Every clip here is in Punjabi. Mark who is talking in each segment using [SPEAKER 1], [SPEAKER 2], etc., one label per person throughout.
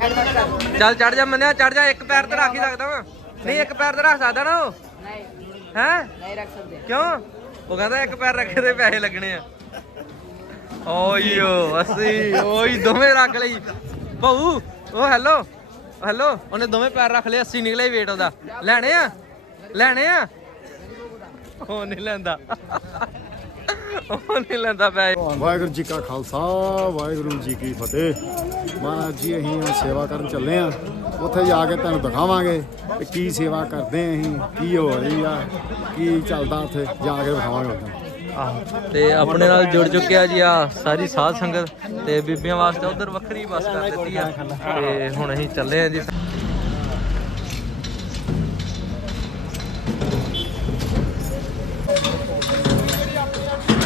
[SPEAKER 1] ਚੱਲ ਚੜ ਜਾ ਮੰਨਿਆ ਚੜ ਜਾ ਇੱਕ ਪੈਰ ਤੇ ਰੱਖ ਹੀ ਸਕਦਾ ਵਾ। ਨਹੀਂ ਇੱਕ ਪੈਰ ਤੇ ਰੱਖ ਸਕਦਾ ਨਾ ਉਹ।
[SPEAKER 2] ਨਹੀਂ
[SPEAKER 1] ਹੈ?
[SPEAKER 2] ਨਹੀਂ ਰੱਖ ਸਕਦੇ।
[SPEAKER 1] ਕਿਉਂ? ਉਹ ਕਹਿੰਦਾ ਇੱਕ ਪੈਰ ਰੱਖੇ ਤੇ ਪੈਸੇ ਲੱਗਣੇ ਆ। ਓਯੋ ਅਸੀਂ ਓਈ ਦੋਵੇਂ ਰੱਖ ਲਈ। ਭਾਊ ਉਹ ਹੈਲੋ ਹੈਲੋ ਉਹਨੇ ਦੋਵੇਂ ਪੈਰ ਰੱਖ ਲਏ 80 ਨਿਕਲੇ weight ਉਹਦਾ। ਲੈਣੇ ਆ? ਲੈਣੇ ਆ? ਉਹ ਨਹੀਂ ਲੈਂਦਾ। ਉਹ ਨਹੀਂ ਲੈਂਦਾ ਪੈ
[SPEAKER 3] ਵਾਹਿਗੁਰੂ ਜੀ ਕਾ ਖਾਲਸਾ ਵਾਹਿਗੁਰੂ ਜੀ ਕੀ ਫਤਿਹ। ਮਹਾਰਾਜ ਜੀ ਅਸੀਂ ਹੁਣ ਸੇਵਾ ਕਰਨ ਚੱਲੇ ਆ ਉੱਥੇ ਜਾ ਕੇ ਤੁਹਾਨੂੰ ਦਿਖਾਵਾਂਗੇ ਕਿ ਕੀ ਸੇਵਾ ਕਰਦੇ ਆਂ ਅਸੀਂ ਕੀ ਹੋ ਰਹੀ ਆ ਕੀ ਚੱਲਦਾ ਉੱਥੇ ਜਾ ਕੇ ਦਿਖਾਵਾਂਗੇ ਉੱਥੇ।
[SPEAKER 1] ਆਹ, ਤੇ ਆਪਣੇ ਨਾਲ ਜੁੜ ਚੁੱਕਿਆ ਜੀ ਆ ਸਾਰੀ ਸਾਧ ਸੰਗਤ ਤੇ ਬੀਬੀਆਂ ਵਾਸਤੇ ਉਧਰ ਵੱਖਰੀ ਬੱਸ ਕਰ ਦਿੱਤੀ ਆ। ਤੇ ਹੁਣ ਅਸੀਂ ਚੱਲੇ ਆ ਜੀ।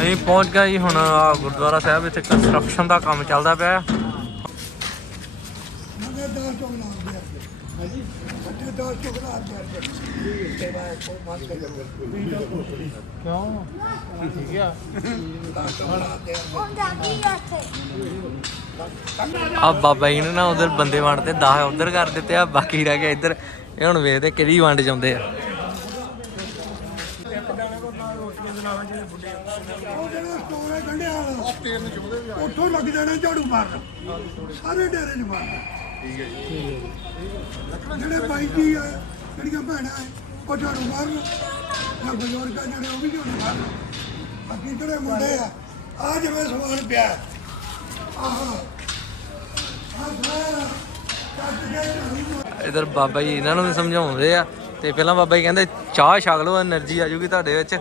[SPEAKER 1] ਅਸੀਂ ਪਹੁੰਚ ਗਏ ਜੀ ਹੁਣ ਆ ਗੁਰਦੁਆਰਾ ਸਾਹਿਬ, ਇੱਥੇ ਕੰਸਟਰਕਸ਼ਨ ਦਾ ਕੰਮ ਚੱਲਦਾ ਪਿਆ ਆ ਆ ਬਾਬਾ ਜੀ ਨੇ ਨਾ ਉਧਰ ਬੰਦੇ ਵੰਡਦੇ 10 ਉਧਰ ਕਰ ਦਿੱਤੇ ਆ ਬਾਕੀ ਰਹਿ ਗਿਆ ਇੱਧਰ। ਇਹ ਹੁਣ ਵੇਖਦੇ ਕਿਹੜੀ ਵੰਡ ਜਾਂਦੇ ਆ।
[SPEAKER 4] ਉੱਥੋਂ ਲੱਗ ਜਾਣਾ ਝਾੜੂ ਮਾਰਨ। ਸਾਰੇ ਡੇਰੇ 'ਚ ਮਾਰਨ ਜਿਹੜੇ ਬਾਈ ਜੀ ਆ, ਜਿਹੜੀਆਂ ਭੈਣਾਂ ਹੈ ਉਹ ਝਾੜੂ ਮਾਰਨ। ਜਾਂ ਬਜ਼ੁਰਗ ਜਿਹੜੇ, ਉਹ ਵੀ ਝਾੜੂ ਮਾਰਨ। ਬਾਕੀ ਜਿਹੜੇ ਮੁੰਡੇ ਆ ਆ ਜਿਵੇਂ ਸਮਾਨ ਪਿਆ।
[SPEAKER 1] ਇਧਰ ਬਾਬਾ ਜੀ ਇਹਨਾਂ ਨੂੰ ਵੀ ਸਮਝਾਉਂਦੇ ਆ। ਤੇ ਪਹਿਲਾਂ ਬਾਬਾ ਜੀ ਕਹਿੰਦੇ, ਚਾਹ ਛਕ ਲਓ એનર્ਜੀ ਆ ਜੂਗੀ ਤੁਹਾਡੇ ਵਿੱਚ।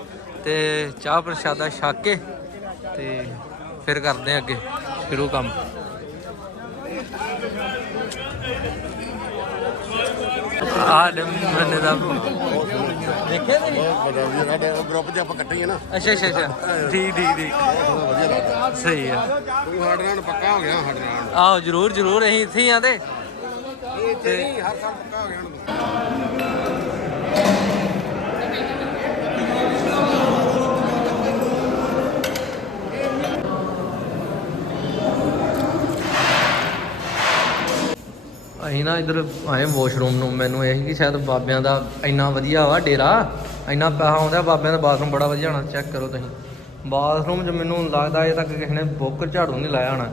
[SPEAKER 1] ਤੇ ਚਾਹ ਪ੍ਰਸ਼ਾਦਾ ਛਕ ਕੇ ਤੇ ਫਿਰ ਕਰਦੇ ਆ ਅੱਗੇ ਸ਼ੁਰੂ ਕੰਮ। ਆਹ ਮੰਨੇ ਦਾ ਦੇਖਿਆ
[SPEAKER 3] ਵਧੀਆ ਸਾਡੇ ਗਰੁੱਪ 'ਚ ਆਪਾਂ ਇਕੱਠੇ ਹੀ ਆ ਨਾ।
[SPEAKER 1] ਅੱਛਾ ਅੱਛਾ ਅੱਛਾ। ਠੀਕ ਠੀਕ ਠੀਕ। ਸਹੀ ਆ।
[SPEAKER 3] ਤੂੰ ਸਾਡੇ ਨਾਲ ਪੱਕਾ ਹੋ ਗਿਆ ਸਾਡੇ ਨਾਲ
[SPEAKER 1] ਆਹੋ ਜਰੂਰ ਜਰੂਰ ਅਸੀਂ ਇੱਥੇ ਹੀ ਆ ਤੇ।
[SPEAKER 3] ਤੇ ਹਰ ਸਾਲ ਪੱਕਾ ਹੋ ਗਿਆ ਹੁਣ।
[SPEAKER 1] ਅਸੀਂ ਨਾ ਇਧਰ ਆਏ ਵਾਸ਼ਰੂਮ ਨੂੰ, ਮੈਨੂੰ ਇਹ ਸੀ ਕਿ ਸ਼ਾਇਦ ਬਾਬਿਆਂ ਦਾ ਇੰਨਾ ਵਧੀਆ ਵਾ ਡੇਰਾ, ਇੰਨਾ ਪੈਸਾ ਆਉਂਦਾ, ਬਾਬਿਆਂ ਦਾ ਬਾਥਰੂਮ ਬੜਾ ਵਧੀਆ ਹੋਣਾ ਚੈੱਕ ਕਰੋ ਤੁਸੀਂ। ਬਾਥਰੂਮ 'ਚ ਮੈਨੂੰ ਲੱਗਦਾ ਅਜੇ ਤੱਕ ਕਿਸੇ ਨੇ ਬੁੱਕ ਝਾੜੂ ਨਹੀਂ ਲਾਇਆ ਹੋਣਾ।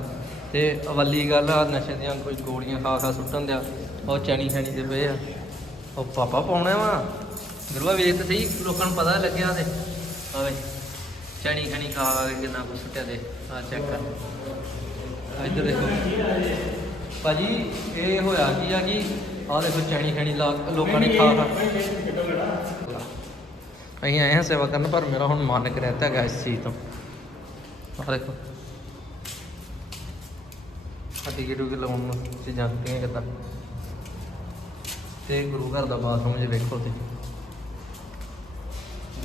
[SPEAKER 1] ਤੇ ਅਵੱਲੀ ਗੱਲ ਆ, ਨਸ਼ੇ ਦੀਆਂ ਕੋਈ ਗੋਲੀਆਂ ਖਾ ਖਾ ਸੁੱਟਣ ਦਿਆ, ਉਹ ਚਣੀ ਛਣੀ ਦੇ ਪਏ ਆ। ਉਹ ਪਾਪਾ ਪਾਉਣਾ ਵਾ। ਗੁਰੂਆ ਵੇਖ ਤੇ ਸਹੀ, ਲੋਕਾਂ ਨੂੰ ਪਤਾ ਲੱਗਿਆ ਤੇ। ਆਵੇ ਚਣੀ ਖਣੀ ਖਾ ਖਾ ਕੇ ਕਿੰਨਾ ਕੁ ਸੁੱਟਿਆ ਦੇ ਆ ਚੈੱਕ ਕਰ। ਇੱਧਰ ਦੇਖੋ। ਭਾਜੀ, ਇਹ ਹੋਇਆ ਕੀ ਆ ਕਿ ਆਹ ਦੇਖੋ ਚੈਣੀ ਖੈਣੀ ਲਾ ਲੋਕਾਂ ਨੇ ਖਾ ਖਾ ਅਸੀਂ ਆਏ ਹਾਂ ਸੇਵਾ ਕਰਨ, ਪਰ ਮੇਰਾ ਹੁਣ ਮਨ ਕਰਦਾ ਹੈਗਾ ਇਸ ਚੀਜ਼ ਤੋਂ। ਆਹ ਦੇਖੋ। ਹੱਟੀ ਗਿਰੂ ਕੇ ਲਾਉਣ ਨੂੰ ਚੀਜ਼ਾਂ ਕਿਵੇਂ ਕਿੱਦਾਂ ਤੇ। ਗੁਰੂ ਘਰ ਦਾ ਬਾਥਰੂਮ ਜੇ ਵੇਖੋ ਤੇ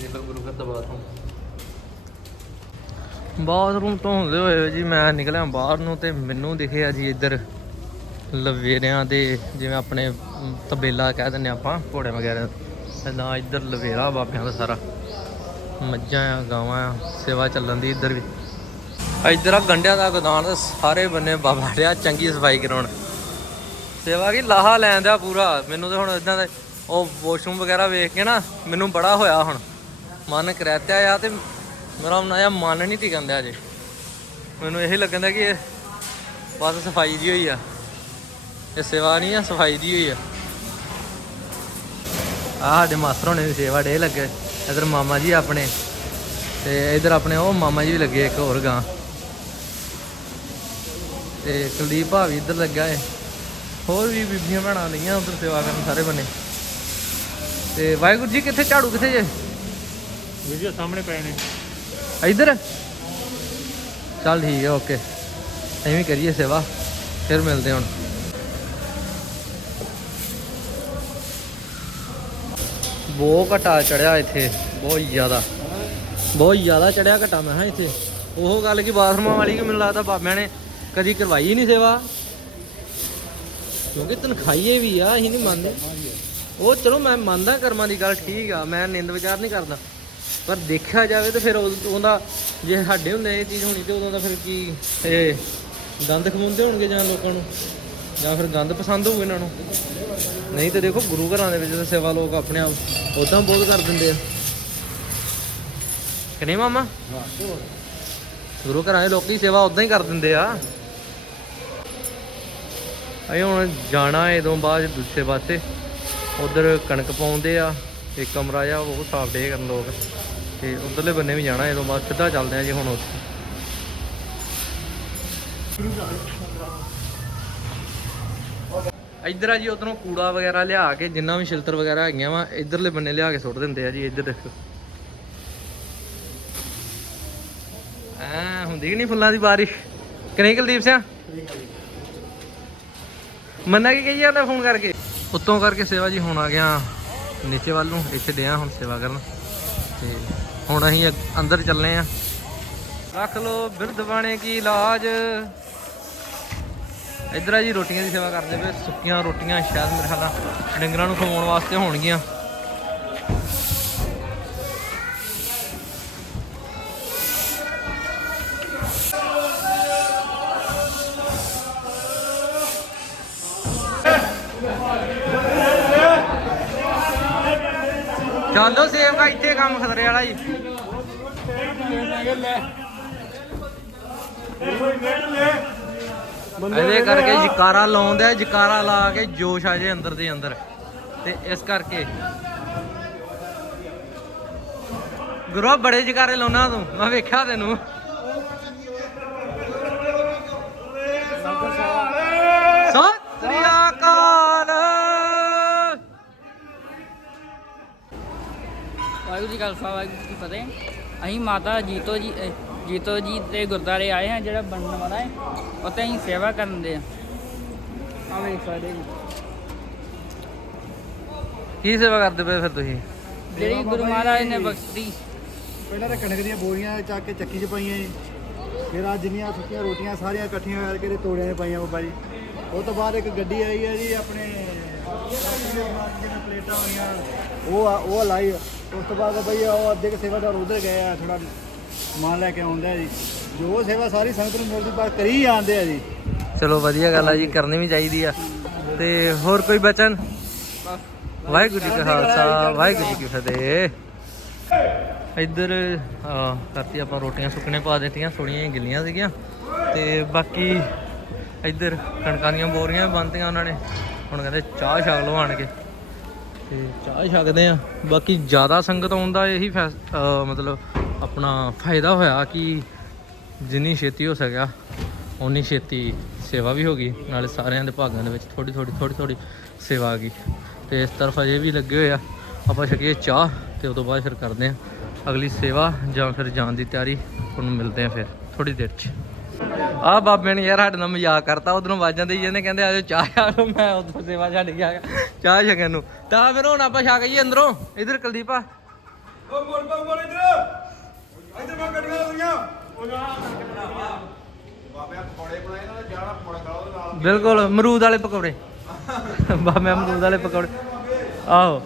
[SPEAKER 1] ਦੇਖੋ ਗੁਰੂ ਘਰ ਦਾ ਬਾਥਰੂਮ। ਬਾਥਰੂਮ ਤੋਂ ਹੁੰਦੇ ਹੋਏ ਜੀ ਮੈਂ ਨਿਕਲਿਆ ਬਾਹਰ ਨੂੰ ਤੇ ਮੈਨੂੰ ਦਿਖਿਆ ਜੀ ਇੱਧਰ। ਲਵੇਰਿਆਂ ਦੇ ਜਿਵੇਂ ਆਪਣੇ ਤਬੇਲਾ ਕਹਿ ਦਿੰਦੇ ਆਪਾਂ, ਘੋੜੇ ਵਗੈਰਾ। ਇਦਾਂ ਇੱਧਰ ਲਵੇਰਾ ਬਾਬਿਆਂ ਦਾ ਸਾਰਾ। ਮੱਝਾਂ ਆ, ਗਾਵਾਂ ਆ, ਸੇਵਾ ਚੱਲਣ ਦੀ ਇੱਧਰ ਵੀ। ਇੱਧਰ ਆ ਗੰਡਿਆਂ ਦਾ ਗੋਦਾਨ ਸਾਰੇ ਬੰਨੇ ਬਾਬਾ ਰਿਆ ਚੰਗੀ ਸਫ਼ਾਈ ਕਰਾਉਣ। ਸੇਵਾ ਕੀ ਲਾਹਾ ਲੈਂਦਾ ਪੂਰਾ। ਮੈਨੂੰ ਤਾਂ ਹੁਣ ਇਦਾਂ ਦੇ ਉਹ ਵਾਸ਼ਰੂਮ ਵਗੈਰਾ ਵੇਖ ਕੇ ਨਾ ਮੈਨੂੰ ਬੜਾ ਹੋਇਆ ਹੁਣ। ਮਨ ਕਰੈਤਿਆ ਆ ਤੇ ਮੇਰਾ ਹੁਣ ਆਇਆ ਮਨ ਨਹੀਂ ਟਿਕਣ ਅਜੇ। ਮੈਨੂੰ ਇਹੀ ਲੱਗਣ ਦਾ ਕਿ ਬਸ ਸਫ਼ਾਈ ਦੀ ਹੋਈ ਆ। ਇਹ ਸੇਵਾ ਨਹੀਂ ਆ ਸਫ਼ਾਈ ਦੀ ਹੋਈ ਆ। ਆਹ ਸਾਡੇ ਮਾਸਟਰ ਹੋਣੇ ਵੀ ਸੇਵਾ ਡੇ ਲੱਗੇ। ਇਧਰ ਮਾਮਾ ਜੀ ਆਪਣੇ ਤੇ ਇਧਰ ਆਪਣੇ ਉਹ ਮਾਮਾ ਜੀ ਵੀ ਲੱਗੇ ਇੱਕ ਹੋਰ ਗਾਂ। ਤੇ ਕੁਲਦੀਪ ਭਾਵੀ ਇੱਧਰ ਲੱਗਾ ਏ। ਹੋਰ ਵੀ ਬੀਬੀਆਂ ਭੈਣਾਂ ਲਈਆਂ ਉਧਰ ਸੇਵਾ ਕਰਨ ਸਾਰੇ ਬੰਨੇ। ਤੇ ਵਾਹਿਗੁਰੂ ਜੀ ਕਿੱਥੇ ਝਾੜੂ ਕਿੱਥੇ ਜੇ?
[SPEAKER 5] ਵੀਡੀਓ ਸਾਹਮਣੇ ਪਏ ਨੇ।
[SPEAKER 1] ਇੱਧਰ? ਚੱਲ ਠੀਕ ਹੈ ਓਕੇ। ਅਸੀਂ ਵੀ ਕਰੀਏ ਸੇਵਾ ਫਿਰ ਮਿਲਦੇ ਹਾਂ ਬਹੁਤ ਘਟਾ ਚੜਿਆ ਇੱਥੇ, ਬਹੁਤ ਜ਼ਿਆਦਾ। ਬਹੁਤ ਜ਼ਿਆਦਾ ਚੜਿਆ ਘਟਾ ਮੈਂ ਹਾਂ ਇੱਥੇ। ਉਹ ਗੱਲ ਕੀ ਬਾਥਰੂਮਾਂ ਵਾਲੀ ਕਿ ਮੈਨੂੰ ਲੱਗਦਾ ਬਾਬਿਆਂ ਨੇ ਕਦੀ ਕਰਵਾਈ ਹੀ ਨਹੀਂ ਸੇਵਾ। ਕਿਉਂਕਿ ਤਨਖਾਹੀਏ ਵੀ ਆ, ਅਸੀਂ ਨਹੀਂ ਮੰਨਦੇ। ਉਹ ਚਲੋ ਮੈਂ ਮੰਨਦਾ ਕਰਮਾਂ ਦੀ ਗੱਲ ਠੀਕ ਆ, ਮੈਂ ਨਿੰਦ ਵਿਚਾਰ ਨਹੀਂ ਕਰਦਾ। ਪਰ ਦੇਖਿਆ ਜਾਵੇ ਤਾਂ ਫਿਰ ਉਦ- ਉਹਦਾ ਜੇ ਸਾਡੇ ਹੁੰਦੇ ਇਹ ਚੀਜ਼ ਹੋਣੀ ਤੇ ਉਦੋਂ ਦਾ ਫਿਰ ਕੀ ਇਹ ਦੰਦ ਖਮੁੰਦੇ ਹੋਣਗੇ ਜਾਂ ਲੋਕਾਂ ਨੂੰ? ਜਾਂ ਫਿਰ ਗੰਦ ਪਸੰਦ ਹੋਊ ਇਹਨਾਂ ਨੂੰ? ਨਹੀਂ ਤੇ ਦੇਖੋ, ਗੁਰੂ ਘਰਾਂ ਦੇ ਵਿੱਚ ਤਾਂ ਸੇਵਾ ਲੋਕ ਆਪਣੇ ਆਪ ਉਦਾਂ ਬਹੁਤ ਕਰ ਦਿੰਦੇ ਆ। ਕਿ ਨਹੀਂ ਮਾਮਾ? ਗੁਰੂ ਘਰਾਂ ਦੇ ਲੋਕੀ ਸੇਵਾ ਉਦਾਂ ਹੀ ਕਰ ਦਿੰਦੇ ਆ। ਅਸੀਂ ਹੁਣ ਜਾਣਾ ਇਦੋਂ ਬਾਅਦ ਦੂਸਰੇ ਪਾਸੇ। ਉਧਰ ਕਣਕ ਪਾਉਂਦੇ ਆ, ਇੱਕ ਕਮਰਾ ਆ ਉਹ ਸਾਫ਼ ਡੇ ਕਰਨ ਲੋਕ। ਤੇ ਉਧਰਲੇ ਬੰਨੇ ਵੀ ਜਾਣਾ, ਇਦੋਂ ਬਾਅਦ ਸਿੱਧਾ ਚੱਲਦੇ ਆ ਜੀ ਹੁਣ ਉੱਥੇ। ਇੱਧਰ ਆ ਜੀ, ਉਧਰੋਂ ਕੂੜਾ ਵਗੈਰਾ ਲਿਆ ਕੇ, ਜਿੰਨਾ ਵੀ ਸ਼ਿਲਤਰ ਵਗੈਰਾ ਹੈਗੀਆਂ ਵਾ ਇਧਰਲੇ ਬੰਨੇ ਲਿਆ ਕੇ ਸੁੱਟ ਦਿੰਦੇ ਆ ਜੀ, ਇੱਧਰ ਦੇਖੋ। ਆ ਹੁੰਦੀ ਕਿ ਨਹੀਂ ਫੁੱਲਾਂ ਦੀ ਬਾਰਿਸ਼ ਕਿ ਕੁਲਦੀਪ ਸਿੰਘ ਮੰਨਾ ਕੀ ਕਹੀ ਜਾਂਦਾ ਫੋਨ ਕਰਕੇ? ਉੱਤੋਂ ਕਰਕੇ ਸੇਵਾ ਜੀ ਹੁਣ ਆ ਗਿਆ ਨੀਚੇ ਵੱਲ ਨੂੰ, ਇੱਥੇ ਡਿਆ ਹੁਣ ਸੇਵਾ ਕਰਨ। ਤੇ ਹੁਣ ਅਸੀਂ ਅੰਦਰ ਚੱਲਨੇ ਆ। ਰੱਖ ਲੋ ਬਿਰਧ ਬਾਣੇ ਕੀ ਲਾਜ। ਇੱਧਰ ਆ ਜੀ, ਰੋਟੀਆਂ ਦੀ ਸੇਵਾ ਕਰਦੇ ਪਏ, ਸੁੱਕੀਆਂ ਰੋਟੀਆਂ, ਸ਼ਾਇਦ ਮੇਰੇ ਖਿਆਲ ਨਾਲ ਡੰਗਰਾਂ ਨੂੰ ਖਵਾਉਣ ਵਾਸਤੇ ਹੋਣਗੀਆਂ। ਚਲੋ ਸੇਵਕਾ ਇੱਥੇ ਕੰਮ ਖਤਰੇ ਵਾਲਾ ਜੀ। ਇਹਦੇ ਕਰਕੇ ਜਕਾਰਾ ਲਾਉਂਦਾ ਜਕਾਰਾ ਲਾ ਕੇ ਜੋਸ਼ ਆ ਜੇ ਅੰਦਰ ਦੇ ਅੰਦਰ। ਤੇ ਇਸ ਕਰਕੇ ਗੁਰੂ ਬੜੇ ਜਕਾਰੇ ਲਾਉਣਾ ਤੂੰ। ਮੈਂ ਵੇਖਿਆ ਤੈਨੂੰ। ਸਤਿ ਸ੍ਰੀ ਅਕਾਲ।
[SPEAKER 2] ਵਾਹਿਗੁਰੂ ਜੀ ਕਾ ਖਾਲਸਾ ਵਾਹਿਗੁਰੂ ਜੀ ਕੀ ਫਤਿਹ। ਅਸੀਂ ਮਾਤਾ ਜੀਤੋ ਜੀ ਜੀਤੋ ਜੀ ਦੇ ਗੁਰਦਾਰੇ ਆਏ ਹਾਂ ਜਿਹੜਾ ਬਣਨ ਵਾਲਾ ਹੈ ਉੱਥੇ ਅਸੀਂ ਸੇਵਾ ਕਰਨ ਦੇ ਆ। ਆ ਵੇਖ ਸਕਦੇ ਜੀ।
[SPEAKER 1] ਕੀ ਸੇਵਾ ਕਰਦੇ ਪਏ ਫਿਰ ਤੁਸੀਂ?
[SPEAKER 2] ਜਿਹੜੀ ਗੁਰੂ ਮਹਾਰਾਜ ਨੇ ਬਖਸ਼ੀ।
[SPEAKER 3] ਪਹਿਲਾਂ ਤਾਂ ਕਣਕ ਦੀਆਂ ਬੋਰੀਆਂ ਚੱਕ ਕੇ ਚੱਕੀ 'ਚ ਪਾਈਆਂ ਜੀ। ਫਿਰ ਆ ਜਿੰਨੀਆਂ ਸੁੱਕੀਆਂ ਰੋਟੀਆਂ ਸਾਰੀਆਂ ਇਕੱਠੀਆਂ ਕਰਕੇ ਤੇ ਤੋੜਿਆਂ 'ਚ ਪਾਈਆਂ ਬਾਬਾ ਜੀ। ਉਹ ਤੋਂ ਬਾਅਦ ਇੱਕ ਗੱਡੀ ਆਈ ਹੈ ਜੀ ਆਪਣੇ ਪਲੇਟਾਂ ਹੋਈਆਂ ਉਹ ਆ- ਉਹ ਲਾਈ। ਉਸ ਤੋਂ ਬਾਅਦ ਬਈ ਉਹ ਅੱਧੇ ਕੁ ਸੇਵਾਦਾਰ ਉਧਰ ਗਏ ਆ ਥੋੜਾ ਸਮਾਨ ਲੈ ਕੇ ਆਉਂਦਾ ਜੀ। ਜੋ ਸੇਵਾ ਸਾਰੀ ਸੰਗਤ ਨੂੰ ਮਿਲਦੀ ਪਰ ਕਰੀ ਜਾਂਦੇ ਆ ਜੀ।
[SPEAKER 1] ਚਲੋ ਵਧੀਆ ਗੱਲ ਆ ਜੀ ਕਰਨੀ ਵੀ ਚਾਹੀਦੀ ਆ। ਤੇ ਹੋਰ ਕੋਈ ਬਚਨ? ਵਾਹਿਗੁਰੂ ਜੀ ਕਾ ਖਾਲਸਾ ਵਾਹਿਗੁਰੂ ਜੀ ਕੀ ਫਤਿਹ। ਇੱਧਰ ਆ, ਕਰਤੀ ਆਪਾਂ ਰੋਟੀਆਂ ਸੁੱਕਣੇ ਪਾ ਦਿੱਤੀਆਂ ਥੋੜੀਆਂ ਗਿੱਲੀਆਂ ਸੀਗੀਆਂ। ਤੇ ਬਾਕੀ ਇੱਧਰ ਕਣਕਾਂ ਦੀਆਂ ਬੋਰੀਆਂ ਬੰਨਤੀਆਂ ਉਹਨਾਂ ਨੇ। ਹੁਣ ਕਹਿੰਦੇ ਚਾਹ ਛਕ ਲਓ ਆਣ ਕੇ। ਤੇ ਚਾਹ ਛਕਦੇ ਆ। ਬਾਕੀ ਜ਼ਿਆਦਾ ਸੰਗਤ ਆਉਣ ਦਾ ਇਹੀ ਮਤਲਬ ਆਪਣਾ ਫਾਇਦਾ ਹੋਇਆ ਕਿ ਜਿੰਨੀ ਛੇਤੀ ਹੋ ਸਕਿਆ ਉਨੀ ਛੇਤੀ ਸੇਵਾ ਵੀ ਹੋ ਗਈ, ਨਾਲੇ ਸਾਰਿਆਂ ਦੇ ਭਾਗਾਂ ਦੇ ਵਿੱਚ ਥੋੜੀ ਥੋੜੀ ਥੋੜੀ ਥੋੜੀ ਸੇਵਾ ਆ ਗਈ। ਤੇ ਇਸ ਤਰਫ ਅਜੇ ਵੀ ਲੱਗੇ ਹੋਏ ਆ। ਆਪਾਂ ਛਕੀਏ ਚਾਹ ਤੇ ਉਦੋਂ ਬਾਅਦ ਫਿਰ ਕਰਦੇ ਆ ਅਗਲੀ ਸੇਵਾ ਜਾਂ ਫਿਰ ਜਾਣ ਦੀ ਤਿਆਰੀ। ਤੁਹਾਨੂੰ ਮਿਲਦੇ ਆ ਫਿਰ ਥੋੜੀ ਦੇਰ 'ਚ। ਆ ਬਾਬੇ ਨੇ ਯਾਰ ਸਾਡੇ ਨਾਲ ਮਜ਼ਾਕ ਕਰਤਾ, ਉਧਰੋਂ ਵਾਜਾਂ ਦੇ ਜਾਂਦੇ, ਕਹਿੰਦੇ ਆਜੋ ਚਾਹ ਆ ਲਓ, ਮੈਂ ਉਧਰ ਸੇਵਾ ਛੱਡ ਗਿਆ, ਚਾਹ ਛਕਣ ਨੂੰ। ਤਾਂ ਫਿਰ ਹੁਣ ਆਪਾਂ ਛਕ ਆਈਏ ਅੰਦਰੋਂ। ਇਧਰ ਕੁਲਦੀਪਾ ਬਿਲਕੁਲ ਅਮਰੂਦ ਵਾਲੇ ਪਕੌੜੇ। ਬਾਬੇ ਅਮਰੂਦ ਵਾਲੇ ਪਕੌੜੇ। ਆਹੋ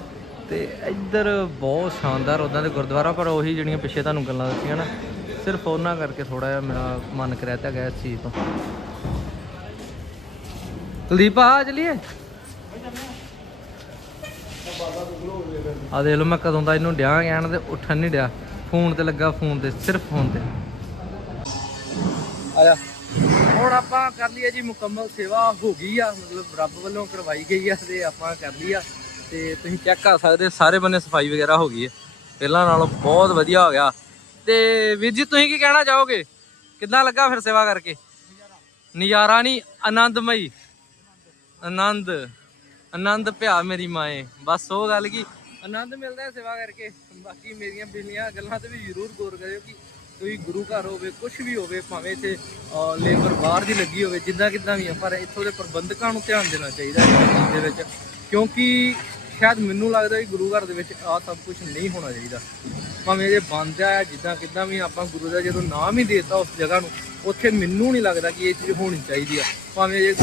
[SPEAKER 1] ਤੇ ਇੱਧਰ ਬਹੁਤ ਸ਼ਾਨਦਾਰ ਉਦਾਂ ਦੇ ਗੁਰਦੁਆਰਾ ਪਰ ਉਹੀ ਜਿਹੜੀਆਂ ਪਿੱਛੇ ਤੁਹਾਨੂੰ ਗੱਲਾਂ ਦੱਸੀਆਂ ਨਾ ਸਿਰਫ ਉਹਨਾਂ ਕਰਕੇ ਥੋੜਾ ਜਿਹਾ ਮੇਰਾ ਮਨ ਕਰਿਆ ਗਿਆ ਇਸ ਚੀਜ਼ ਤੋਂ। ਕੁਲਦੀਪ ਆ ਚਲੀਏ? ਆ ਦੇਖ ਲਓ ਮੈਂ ਕਦੋਂ ਦਾ ਇਹਨੂੰ ਡਿਆ ਕਹਿਣ ਤੇ ਉੱਠਣ ਨਹੀਂ ਡਿਆ। ਫੋਨ ਤੇ ਲੱਗਾ, ਫੋਨ ਤੇ, ਸਿਰਫ ਫੋਨ ਤੇ। ਆਇਆ ਹੁਣ ਆਪਾਂ ਕਰ ਲਈਏ ਜੀ ਮੁਕੰਮਲ ਸੇਵਾ, ਹੋ ਗਈ ਆ, ਮਤਲਬ ਰੱਬ ਵੱਲੋਂ ਕਰਵਾਈ ਗਈ ਆ ਤੇ ਆਪਾਂ ਕਰ ਲਈ ਆ। ਤੇ ਤੁਸੀਂ ਚੈੱਕ ਕਰ ਸਕਦੇ ਸਾਰੇ ਬੰਨੇ ਸਫ਼ਾਈ ਵਗੈਰਾ ਹੋ ਗਈ ਹੈ। ਪਹਿਲਾਂ ਨਾਲੋਂ ਬਹੁਤ ਵਧੀਆ ਹੋ ਗਿਆ। ਤੇ ਵੀਰ ਜੀ, ਤੁਸੀਂ ਕੀ ਕਹਿਣਾ ਚਾਹੋਗੇ? ਕਿੱਦਾਂ ਲੱਗਾ ਫਿਰ ਸੇਵਾ ਕਰਕੇ? ਨਜ਼ਾਰਾ ਨਹੀਂ, ਆਨੰਦਮਈ। ਆਨੰਦ ਆਨੰਦ ਭਿਆ ਮੇਰੀ ਮਾਏ ਬਸ ਉਹ ਗੱਲ ਕੀ ਆਨੰਦ ਮਿਲਦਾ ਹੈ ਸੇਵਾ ਕਰਕੇ। ਬਾਕੀ ਮੇਰੀਆਂ ਬਿਲੀਆਂ ਗੱਲਾਂ ਤੇ ਵੀ ਜ਼ਰੂਰ ਗੌਰ ਕਰਿਓ ਕਿ ਕੋਈ ਗੁਰੂ ਘਰ ਹੋਵੇ ਕੁਝ ਵੀ ਹੋਵੇ, ਭਾਵੇਂ ਇੱਥੇ ਲੇਬਰ ਬਾਹਰ ਦੀ ਲੱਗੀ ਹੋਵੇ, ਜਿੱਦਾਂ ਕਿੱਦਾਂ ਵੀ ਆ, ਪਰ ਇੱਥੋਂ ਦੇ ਪ੍ਰਬੰਧਕਾਂ ਨੂੰ ਧਿਆਨ ਦੇਣਾ ਚਾਹੀਦਾ ਹੈ ਇਸ ਚੀਜ਼ ਦੇ ਵਿੱਚ। ਕਿਉਂਕਿ ਸ਼ਾਇਦ ਮੈਨੂੰ ਲੱਗਦਾ ਵੀ ਗੁਰੂ ਘਰ ਦੇ ਵਿੱਚ ਆ ਸਭ ਕੁਝ ਨਹੀਂ ਹੋਣਾ ਚਾਹੀਦਾ। ਭਾਵੇਂ ਇਹ ਬੰਦ ਆ ਜਿੱਦਾਂ ਕਿੱਦਾਂ ਵੀ ਆਪਾਂ ਗੁਰੂ ਦਾ ਜਦੋਂ ਨਾਮ ਹੀ ਦੇਤਾ ਉਸ ਜਗ੍ਹਾ ਨੂੰ, ਉੱਥੇ ਮੈਨੂੰ ਨਹੀਂ ਲੱਗਦਾ ਕਿ ਇਹ ਚੀਜ਼ ਹੋਣੀ ਚਾਹੀਦੀ ਆ। ਭਾਵੇਂ ਇਹ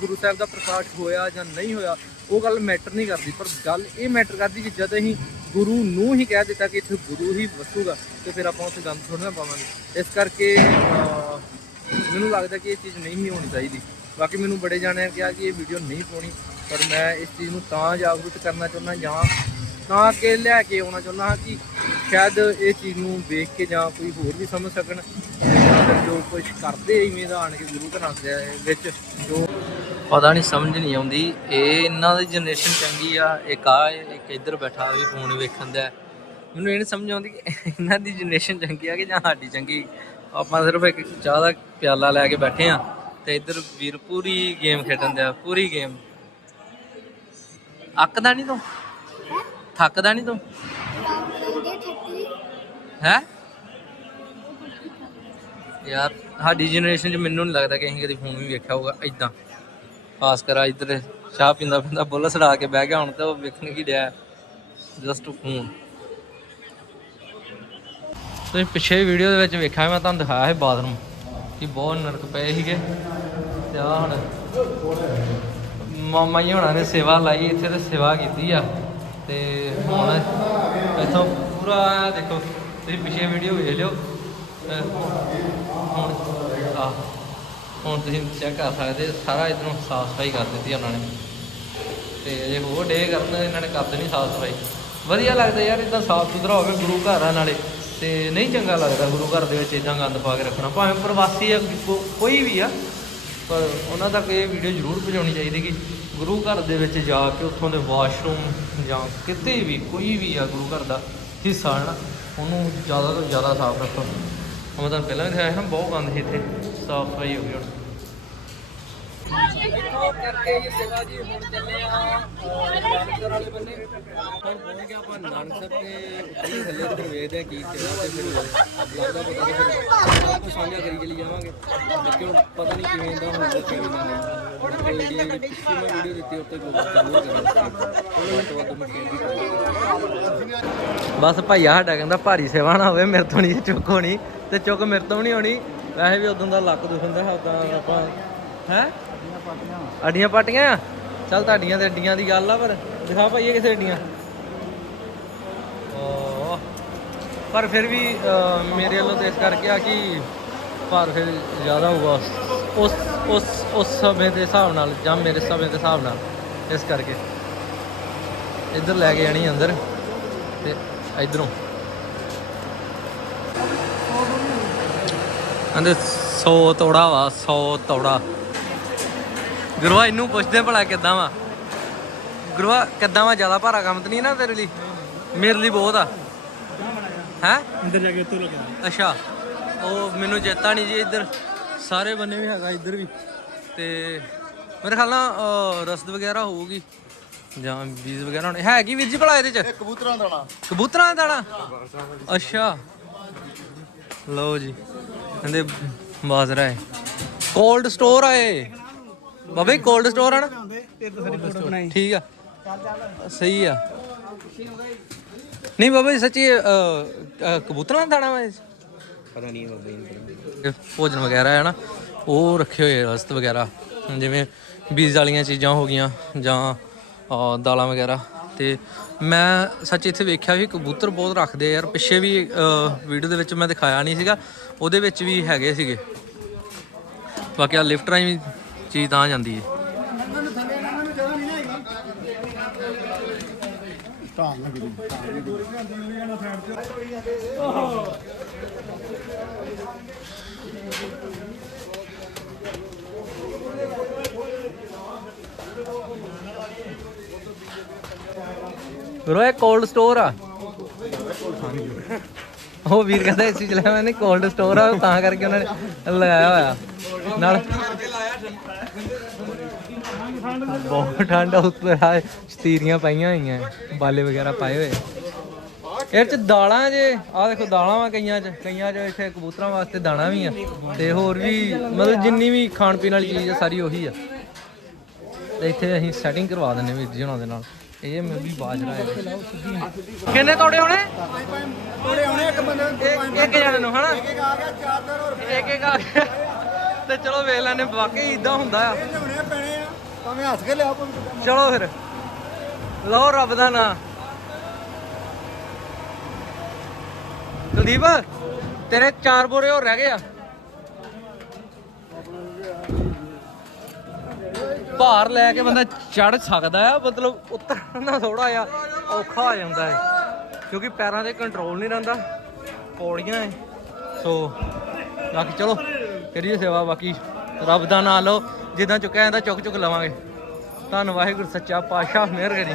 [SPEAKER 1] ਗੁਰੂ ਸਾਹਿਬ ਦਾ ਪ੍ਰਕਾਸ਼ ਹੋਇਆ ਜਾਂ ਨਹੀਂ ਹੋਇਆ ਉਹ ਗੱਲ ਮੈਟਰ ਨਹੀਂ ਕਰਦੀ, ਪਰ ਗੱਲ ਇਹ ਮੈਟਰ ਕਰਦੀ ਕਿ ਜਦ ਅਸੀਂ ਗੁਰੂ ਨੂੰ ਹੀ ਕਹਿ ਦਿੱਤਾ ਕਿ ਇੱਥੇ ਗੁਰੂ ਹੀ ਵਸੂਗਾ, ਤੇ ਫਿਰ ਆਪਾਂ ਉੱਥੇ ਗੰਦ ਥੋੜ੍ਹਾ ਨਾ ਪਾਵਾਂਗੇ। ਇਸ ਕਰਕੇ ਮੈਨੂੰ ਲੱਗਦਾ ਕਿ ਇਹ ਚੀਜ਼ ਨਹੀਂ ਹੀ ਹੋਣੀ ਚਾਹੀਦੀ। ਬਾਕੀ ਮੈਨੂੰ ਬੜੇ ਜਾਣਿਆਂ ਨੇ ਕਿਹਾ ਕਿ ਇਹ ਵੀਡੀਓ ਨਹੀਂ ਪਾਉਣੀ, ਪਰ ਮੈਂ ਇਸ ਚੀਜ਼ ਨੂੰ ਤਾਂ ਜਾਗਰੂਕ ਕਰਨਾ ਚਾਹੁੰਦਾ ਜਾਂ ਤਾਂ ਕਿ ਲੈ ਕੇ ਆਉਣਾ ਚਾਹੁੰਦਾ ਹਾਂ ਕਿ ਸ਼ਾਇਦ ਇਹ ਚੀਜ਼ ਨੂੰ ਵੇਖ ਕੇ ਜਾਂ ਕੋਈ ਹੋਰ ਵੀ ਸਮਝ ਸਕਣ, ਜਾਂ ਫਿਰ ਜੋ ਕੁਝ ਕਰਦੇ ਇਵੇਂ ਦਾ ਆਣ ਕੇ ਗੁਰੂ ਘਰਾਂ ਦੇ ਵਿੱਚ ਜੋ ਪਤਾ ਨਹੀਂ ਸਮਝ ਨਹੀਂ ਆਉਂਦੀ। ਇਹ ਇਹਨਾਂ ਦੀ ਜਨਰੇਸ਼ਨ ਚੰਗੀ ਆ ਇੱਕ ਆ ਇੱਕ ਇੱਧਰ ਬੈਠਾ ਵੀ ਫੋਨ ਵੇਖਣ ਦਾ। ਮੈਨੂੰ ਇਹ ਨਹੀਂ ਸਮਝ ਆਉਂਦੀ ਕਿ ਇਹਨਾਂ ਦੀ ਜਨਰੇਸ਼ਨ ਚੰਗੀ ਆ ਕਿ ਜਾਂ ਸਾਡੀ ਚੰਗੀ। ਆਪਾਂ ਸਿਰਫ ਇੱਕ ਚਾਹ ਦਾ ਪਿਆਲਾ ਲੈ ਕੇ ਬੈਠੇ ਆ ਤੇ ਇੱਧਰ ਵੀਰ ਪੂਰੀ ਗੇਮ ਖੇਡਣ ਦਿਆ ਪੂਰੀ ਗੇਮ ਅੱਕਦਾ ਨਹੀਂ ਤੂੰ? ਥੱਕਦਾ ਨਹੀਂ ਤੂੰ? ਹੈ? ਯਾਰ ਸਾਡੀ ਜਨਰੇਸ਼ਨ 'ਚ ਮੈਨੂੰ ਨਹੀਂ ਲੱਗਦਾ ਕਿ ਅਸੀਂ ਕਦੀ ਫੋਨ ਵੀ ਵੇਖਿਆ ਹੋਊਗਾ ਇਦਾਂ ਖਾਸ ਕਰ ਆਹ ਇੱਧਰ ਚਾਹ ਪੀਂਦਾ ਬੁੱਲ ਸੜਾ ਕੇ ਬਹਿ ਗਿਆ ਹੁਣ ਤਾਂ ਉਹ ਵੇਖਣ ਕੀ ਡਿਆ। ਜਸਟ ਫੋਨ ਤੁਸੀਂ ਪਿਛੇ ਵੀਡੀਓ ਦੇ ਵਿੱਚ ਵੇਖਿਆ ਮੈਂ ਤੁਹਾਨੂੰ ਦਿਖਾਇਆ ਸੀ ਬਾਥਰੂਮ। ਕਿ ਬਹੁਤ ਨਰਕ ਪਏ ਸੀਗੇ। ਤੇ ਆ ਹੁਣ ਮਾਮਾ ਜੀ ਹੋਣਾ ਨੇ ਸੇਵਾ ਲਾਈ, ਇੱਥੇ ਤੇ ਸੇਵਾ ਕੀਤੀ ਆ। ਤੇ ਹੁਣ ਇੱਥੋਂ ਪੂਰਾ ਦੇਖੋ, ਤੁਸੀਂ ਪਿਛੇ ਵੀਡੀਓ ਵੇਖ ਲਿਓ। ਹੁਣ ਆ ਹੁਣ ਤੁਸੀਂ ਚੈੱਕ ਕਰ ਸਕਦੇ, ਸਾਰਾ ਇਧਰੋਂ ਸਾਫ਼ ਸਫ਼ਾਈ ਕਰ ਦਿੱਤੀ ਉਹਨਾਂ ਨੇ। ਤੇ ਜੇ ਹੋਰ ਡੇ ਕਰਨ, ਇਹਨਾਂ ਨੇ ਕਰ ਦੇਣੀ ਸਾਫ਼ ਸਫ਼ਾਈ। ਵਧੀਆ ਲੱਗਦਾ ਯਾਰ, ਇਦਾਂ ਸਾਫ਼ ਸੁਥਰਾ ਹੋਵੇ ਗੁਰੂ ਘਰ ਆ ਨਾਲੇ। ਤੇ ਨਹੀਂ ਚੰਗਾ ਲੱਗਦਾ ਗੁਰੂ ਘਰ ਦੇ ਵਿੱਚ ਇਦਾਂ ਗੰਦ ਪਾ ਕੇ ਰੱਖਣਾ। ਭਾਵੇਂ ਪ੍ਰਵਾਸੀ ਆ ਕੋਈ ਵੀ ਆ, ਪਰ ਉਹਨਾਂ ਤੱਕ ਇਹ ਵੀਡੀਓ ਜ਼ਰੂਰ ਪਹੁੰਚਾਉਣੀ ਚਾਹੀਦੀ ਕਿ ਗੁਰੂ ਘਰ ਦੇ ਵਿੱਚ ਜਾ ਕੇ ਉੱਥੋਂ ਦੇ ਵਾਸ਼ਰੂਮ ਜਾਂ ਕਿਤੇ ਵੀ ਕੋਈ ਵੀ ਆ ਗੁਰੂ ਘਰ ਦਾ ਹਿੱਸਾ ਹੈ ਨਾ ਉਹਨੂੰ ਜ਼ਿਆਦਾ ਤੋਂ ਜ਼ਿਆਦਾ ਸਾਫ਼ ਰੱਖੋ। ਮੈਂ ਤੁਹਾਨੂੰ ਪਹਿਲਾਂ ਵੀ ਦਿਖਾਇਆ ਸੀ ਨਾ, ਬਹੁਤ ਗੰਦ ਸੀ ਇੱਥੇ। ਸਾਫ਼ ਸਫ਼ਾਈ ਹੋ ਗਈ ਹੁਣ। ਕਰਕੇ ਇਹ ਸੇਵਾ ਜੀ ਹੁਣ ਚੱਲੇ ਆ ਨਾਨਕਸਰ ਵਾਲੇ ਬੰਨੇ ਹੁਣ ਪਹੁੰਚ ਗਿਆ ਆਪਾਂ ਨਾਨਕਸਰ ਤੇ ਉੱਤਰੀ ਥੱਲੇ ਤੇ ਵੇਖਦੇ ਆ ਕੀ ਸੇਵਾ ਤੇ ਫਿਰ ਲੱਗਦਾ ਪਤਾ ਨਹੀਂ ਫਿਰ ਆਪਾਂ ਸਾਂਝਾ ਕਰੀ ਚਲੀ ਜਾਵਾਂਗੇ ਕਿਉਂ ਪਤਾ ਨਹੀਂ ਕਿਵੇਂ ਦਾ ਹੁੰਦਾ ਕਿਵੇਂ ਦਾ ਨਹੀਂ ਕੋਈ ਜਿਹੜੀ ਜਿਹੜੀ ਪਿਛਲੀ ਮੈਂ ਵੀਡੀਓ ਦਿੱਤੀ ਉੱਤੇ ਕੋਈ ਜ਼ਰੂਰ ਕਰਾਂਗੇ ਬਸ ਭਾਈਆ ਸਾਡਾ ਕਹਿੰਦਾ ਭਾਰੀ ਸੇਵਾ ਨਾ ਹੋਵੇ, ਮੇਰੇ ਤੋਂ ਨਹੀਂ ਚੁੱਕ ਹੋਣੀ। ਤੇ ਚੁੱਕ ਮੇਰੇ ਤੋਂ ਨਹੀਂ ਹੋਣੀ ਵੈਸੇ ਵੀ ਉਦੋਂ ਦਾ ਲੱਕ ਦੁਖਦਾ ਹੈ ਉਦਾਂ ਆਪਾਂ ਹੈ? ਅੱਡੀਆਂ ਪਾਟੀਆਂ। ਆ ਚੱਲ ਤੁਹਾਡੀਆਂ ਤੇ ਅੱਡੀਆਂ ਦੀ ਗੱਲ ਆ ਪਰ ਦਿਖਾ ਭਾਈਏ ਕਿਸੇ ਅੱਡੀਆਂ। ਪਰ ਫਿਰ ਵੀ ਮੇਰੇ ਵੱਲੋਂ ਤੇ ਇਸ ਕਰਕੇ ਆ ਕਿ ਭਾਰ ਫਿਰ ਜ਼ਿਆਦਾ ਹੋਊਗਾ ਉਸ ਉਸ ਉਸ ਸਮੇਂ ਦੇ ਹਿਸਾਬ ਨਾਲ ਜਾਂ ਮੇਰੇ ਸਮੇਂ ਦੇ ਹਿਸਾਬ ਨਾਲ ਇਸ ਕਰਕੇ। ਇੱਧਰ ਲੈ ਕੇ ਜਾਣੀ ਅੰਦਰ ਤੇ ਇਧਰੋਂ। ਕਹਿੰਦੇ 100 ਤੋੜਾ ਵਾ 100 ਤੋੜਾ। ਗੁਰੂਆ ਇਹਨੂੰ ਪੁੱਛਦੇ ਭਲਾ ਕਿੱਦਾਂ ਵਾ? ਗੁਰੂਆ ਕਿੱਦਾਂ ਵਾ? ਜ਼ਿਆਦਾ ਭਾਰਾ ਕੰਮ ਤੇ ਨਹੀਂ ਨਾ ਤੇਰੇ ਲਈ? ਮੇਰੇ ਲਈ ਬਹੁਤ ਆ। ਹੈ?
[SPEAKER 5] ਅੰਦਰ ਜਾ ਕੇ ਉੱਤੋਂ ਲੱਗਿਆ
[SPEAKER 1] ਅੱਛਾ। ਉਹ ਮੈਨੂੰ ਚੇਤਾ ਨਹੀਂ ਜੀ ਇੱਧਰ। ਸਾਰੇ ਬੰਨੇ ਵੀ ਹੈਗਾ ਇੱਧਰ ਵੀ। ਤੇ ਮੇਰੇ ਖਿਆਲ ਨਾਲ ਰਸਦ ਵਗੈਰਾ ਹੋਊਗੀ। ਜਾਂ ਬੀਜ ਵਗੈਰਾ ਹੋਣੇ। ਹੈਗੀ ਵੀਰ ਜੀ ਭਲਾ ਇਹਦੇ ਚ?
[SPEAKER 3] ਕਬੂਤਰਾਂ ਦਾਣਾ।
[SPEAKER 1] ਕਬੂਤਰਾਂ ਦਾ ਦਾਣਾ? ਅੱਛਾ। ਲਓ ਜੀ। ਕਹਿੰਦੇ ਬਾਜ਼ਰਾ ਹੈ। ਕੋਲਡ ਸਟੋਰ ਆਏ ਬਾਬੇ ਕੋਲਡ ਸਟੋਰ ਆ ਨਾ? ਠੀਕ ਆ। ਸਹੀ ਆ। ਨਹੀਂ ਬਾਬਾ ਜੀ ਸੱਚੀ ਕਬੂਤਰਾਂ ਦਾ ਦਾਣਾ ਵਾ ਇਹ?
[SPEAKER 5] ਪਤਾ ਨਹੀਂ ਬਾਬਾ
[SPEAKER 1] ਇਹ ਭੋਜਨ ਵਗੈਰਾ ਹੈ ਨਾ ਉਹ ਰੱਖੇ ਹੋਏ ਆ ਰਸਤ ਵਗੈਰਾ। ਜਿਵੇਂ ਬੀਜ ਵਾਲੀਆਂ ਚੀਜ਼ਾਂ ਹੋ ਗਈਆਂ ਜਾਂ ਦਾਲਾਂ ਵਗੈਰਾ। ਤੇ ਮੈਂ ਸੱਚ ਇੱਥੇ ਵੇਖਿਆ ਵੀ ਕਬੂਤਰ ਬਹੁਤ ਰੱਖਦੇ ਯਾਰ। ਪਿੱਛੇ ਵੀ ਵੀਡੀਓ ਦੇ ਵਿੱਚ ਮੈਂ ਦਿਖਾਇਆ ਨਹੀਂ ਸੀਗਾ। ਉਹਦੇ ਵਿੱਚ ਵੀ ਹੈਗੇ ਸੀਗੇ। ਬਾਕੀ ਆ ਲਿਫਟ ਰਾਹੀਂ ਚੀਜ਼ ਤਾਂ ਜਾਂਦੀ ਹੈ
[SPEAKER 3] ਧਾਨ ਲੱਗੀ
[SPEAKER 1] ਇਹ ਕੋਲਡ ਸਟੋਰ ਆ। ਉਹ ਵੀਰ ਕਹਿੰਦਾ ਏਸੀ ਚਲਾਇਆ ਮੈਂ ਨਹੀਂ ਕੋਲਡ ਸਟੋਰ ਆ, ਤਾਂ ਕਰਕੇ ਉਹਨਾਂ ਨੇ ਲਗਾਇਆ ਹੋਇਆ। ਨਾਲ ਬਹੁਤ ਠੰਡ ਆ ਆ, ਸਤੀਰੀਆਂ ਪਾਈਆਂ ਹੋਈਆਂ, ਬਾਲੇ ਵਗੈਰਾ ਪਾਏ ਹੋਏ। ਇਹ ਚ ਦਾਲਾਂ ਜੇ ਆ ਦੇਖੋ ਦਾਲਾਂ ਵਾ ਕਈਆਂ ਚ ਕਈਆਂ ਚ ਇੱਥੇ ਕਬੂਤਰਾਂ ਵਾਸਤੇ ਦਾਣਾ ਵੀ ਆ, ਤੇ ਹੋਰ ਵੀ ਮਤਲਬ ਜਿੰਨੀ ਵੀ ਖਾਣ ਪੀਣ ਵਾਲੀ ਚੀਜ਼ ਆ, ਸਾਰੀ ਉਹੀ ਆ। ਤੇ ਇੱਥੇ ਅਸੀਂ ਸੈਟਿੰਗ ਕਰਵਾ ਦਿੰਨੇ ਵੀਰ ਜੀ ਉਹਨਾਂ ਦੇ ਨਾਲ। ਇਹ ਮੈਂ ਵੀ ਬਾਜਰਾ ਹੈ। ਕਿੰਨੇ ਤੋੜੇ ਹੋਣੇ?
[SPEAKER 3] ਤੋੜੇ ਹੋਣੇ ਇੱਕ ਬੰਦੇ
[SPEAKER 1] ਇੱਕ ਇੱਕ ਜਣੇ ਨੂੰ, ਹਨਾ?
[SPEAKER 3] ਇੱਕ ਆ ਗਿਆ ਚਾਰ ਦਿਨ ਹੋਰ
[SPEAKER 1] ਇੱਕ ਇੱਕ ਆ ਗਿਆ। ਤੇ ਚਲੋ ਵੇਖ ਲੈਣੇ ਵਾਕਈ ਇਦਾਂ ਹੁੰਦਾ ਆ।
[SPEAKER 3] ਲਿਆਉਣੇ ਪੈਣੇ ਆ ਭਾਵੇਂ ਹੱਸ ਕੇ ਲਿਆ
[SPEAKER 1] ਚਲੋ ਫਿਰ। ਲਓ ਰੱਬ ਦਾ ਨਾਂ। ਕੁਲਦੀਪ, ਤੇਰੇ ਚਾਰ ਬੋਰੇ ਹੋਰ ਰਹਿ ਗਏ ਆ। ਭਾਰ ਲੈ ਕੇ ਬੰਦਾ ਚੜ ਸਕਦਾ ਆ, ਮਤਲਬ ਉਤਰਨਾ ਥੋੜਾ ਜਿਹਾ ਔਖਾ ਹੋ ਜਾਂਦਾ ਹੈ, ਕਿਉਂਕਿ ਪੈਰਾਂ ਤੇ ਕੰਟਰੋਲ ਨਹੀਂ ਰਹਿੰਦਾ, ਪੌੜੀਆਂ ਹੈ ਸੋ ਬਾਕੀ ਚਲੋ, ਕਰੀਏ ਸੇਵਾ, ਬਾਕੀ ਰੱਬ ਦਾ ਨਾਮ ਲਓ, ਜਿੱਦਾਂ ਚੁੱਕਿਆ ਜਾਂਦਾ ਚੁੱਕ ਚੁੱਕ ਲਵਾਂਗੇ। ਧੰਨ ਵਾਹਿਗੁਰੂ ਸੱਚਾ ਪਾਤਸ਼ਾਹ, ਮਿਹਰ ਕਰੀ।